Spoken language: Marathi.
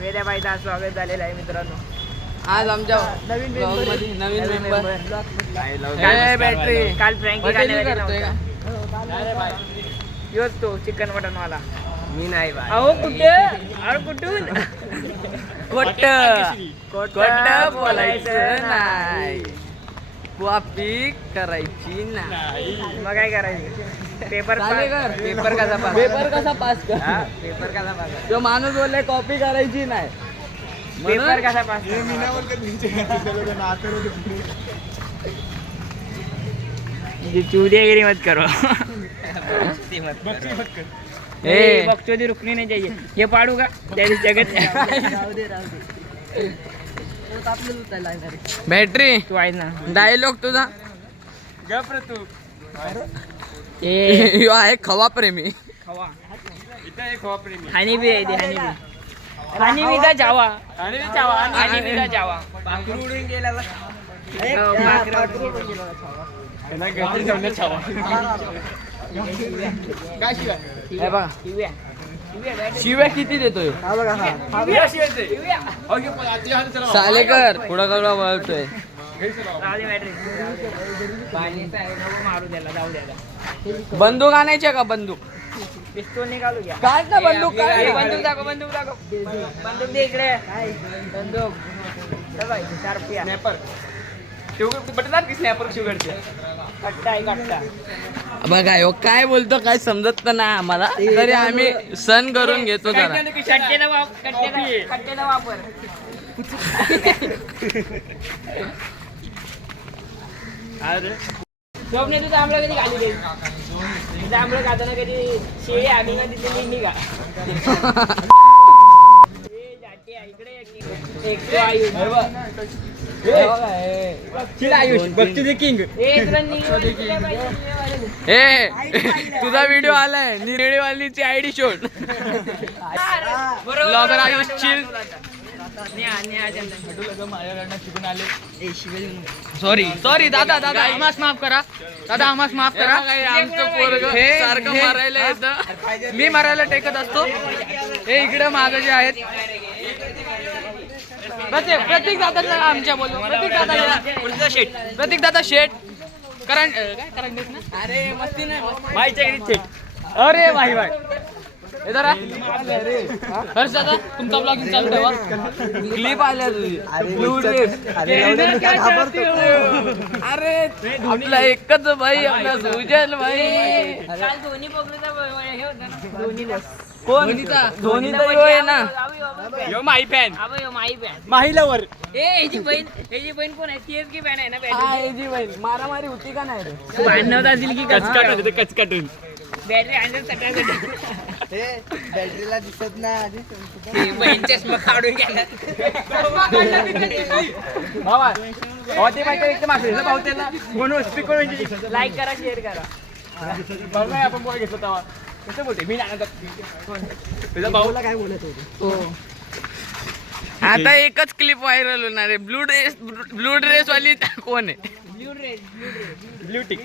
वेद्या बाईचा स्वागत झालेलं आहे मित्रांनो. आज आमच्या नवीन मेंबर बॅटरी काल फ्रँकी करतोय का? योच तो चिकन मटन वाला. मी नाही बाय. अहो कुठे अरे कुठून खोटं बोलायचं नाही, वापी करायची नाही. मग काय करायचं? पेपर पेपर कसा पास पेपर कसा पास तो माणूस बोलले कॉपी करायची नाही. पेपर कसा पास चूदियागिरी मत करो. बकचोदी रुकनी नहीं चाहिए. ये पाडू का तेरी जगत बॅटरी तू आहे ना. डायलॉग तुझा यो आहे खवा प्रेमी. हनी भी आहे हनी भी का जावा हनी भी का जावा उडून गेला शिव्या किती देतोय सालेकर पुढं कवडा वळतोय. मारू द्याला जाऊ द्याला. बंदूक आणायची का? बंदूक पिस्तूल निकालू घ्या. काय ना बंदूक काय? बंदूक दाखव बंदूक दे इकडे. बंदूक बघा यो काय बोलतो काय समजत तर नाही आम्हाला, तरी आम्ही सण करून घेतो जरा. कट्टेला वापर. स्वप्ने तू जांभळं कधी खाली गेली? जांभळं खाताना कधी शेळी आली ना तिथे निघली का? तुझा व्हिडिओ आलाय निरेवालीची आयडी शोध. Blogger Ayush chill. सॉरी दादा आम्हास माफ करा. आम्हास माफ करा. आमचं पोरगं सारखं मारायला येतं. मी मारायला टेकत असतो. हे इकडे मागे जे आहेत प्रतीक दादा आमच्या बोलू. प्रतीक दादा शेट करण काय करण अरे मस्ती नाही. अरे भाई जरा हर्ष दादा तुमचा ब्लॉगिंग चालू ठेवा. क्लिप आल्या तुझी. अरे आपला एकच भाई आपला सुजल भाई. धोनीचा यो आहे ना. यो माई फॅन माही लवर. याची बहीण कोण आहे? सीएसके फॅन आहे ना. मारामारी होती का नाही रे? भांडण असेल की कचकाटून बॅटरी आणलं सटासट. बॅटरीला दिसत नाही. बहीण चष्मा काढून गेला. लाईक करा शेअर करा. आपण बोल घेतलं तेव्हा कसं बोलते मी तुझ्या भाऊला काय बोलत होते. आता एकच क्लिप व्हायरल होणार आहे. ब्लू ड्रेस वाली कोण आहे? Blue tick.